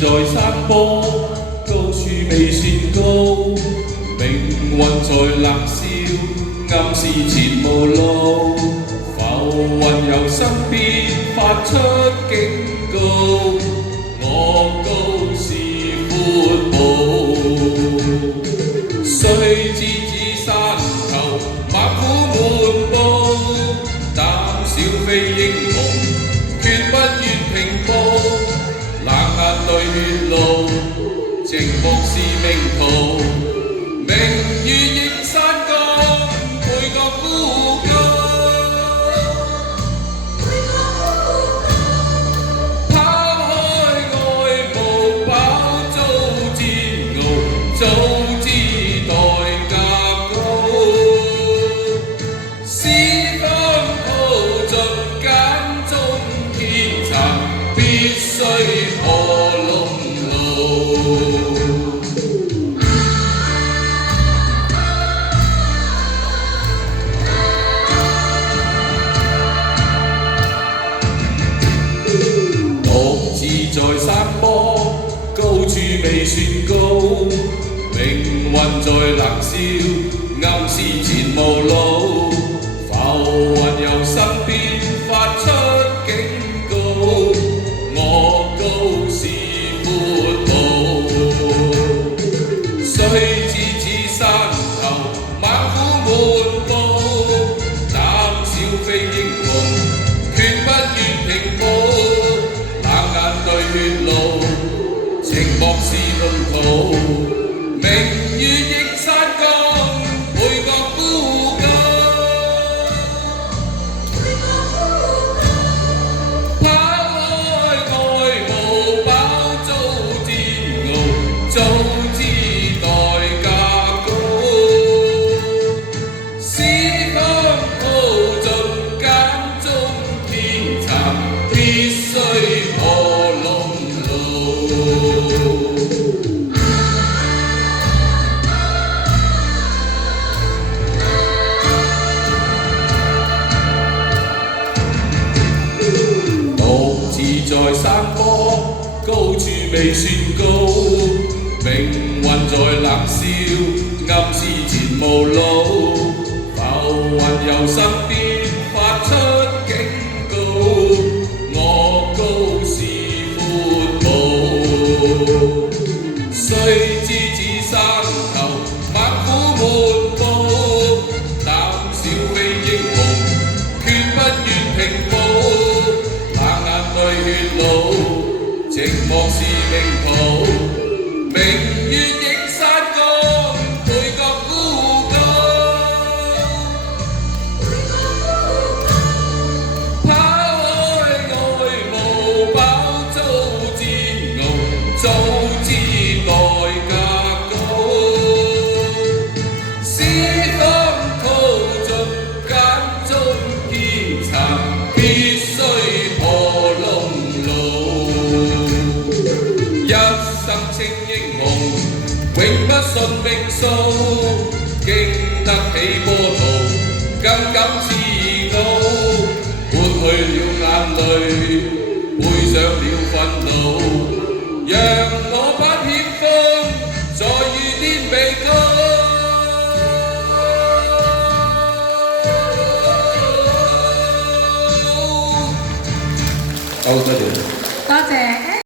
在山坡，高處未算高，命運在冷笑，暗示前無路，浮雲由身邊發出警告，我高是闊步，雖知此山頭猛虎滿布，膽小非英雄，決不願平步，冷眼對血路，寂寞是命途，明月映山崗，配角孤高，拋開愛慕飽遭煎熬，早知代價高，思當抱盡揀中天層，必須破窿路。獨自在山坡，高處未算高，命運在冷笑，暗示前無路，浮雲由身邊發出警告，我高是闊步，雖知此山頭猛虎滿布，膽小非英雄，決不願平步，冷眼對血路，寂寞是路途，明月映山崗，配角孤高，拋開愛慕飽遭煎熬，早知代價高，思當抱盡揀中天層，必須破窿路。獨自在山坡，高處未算高，命運在冷笑，暗示前無路，浮雲由身邊發出警告，我高是闊步，雖知此山頭猛虎滿布，膽小非英雄，決不願平步，冷眼對血路，寂寞是命途，明月映山崗，配角孤高，拋開愛慕飽遭煎熬，早知代價高，思當抱盡揀中天層，必須破窿路。一生稱英雄，永不信命數，經得起波濤，更感自傲，抹去了眼淚，背上了憤怒，讓我不險風，在雨天被告。好，多謝。多謝。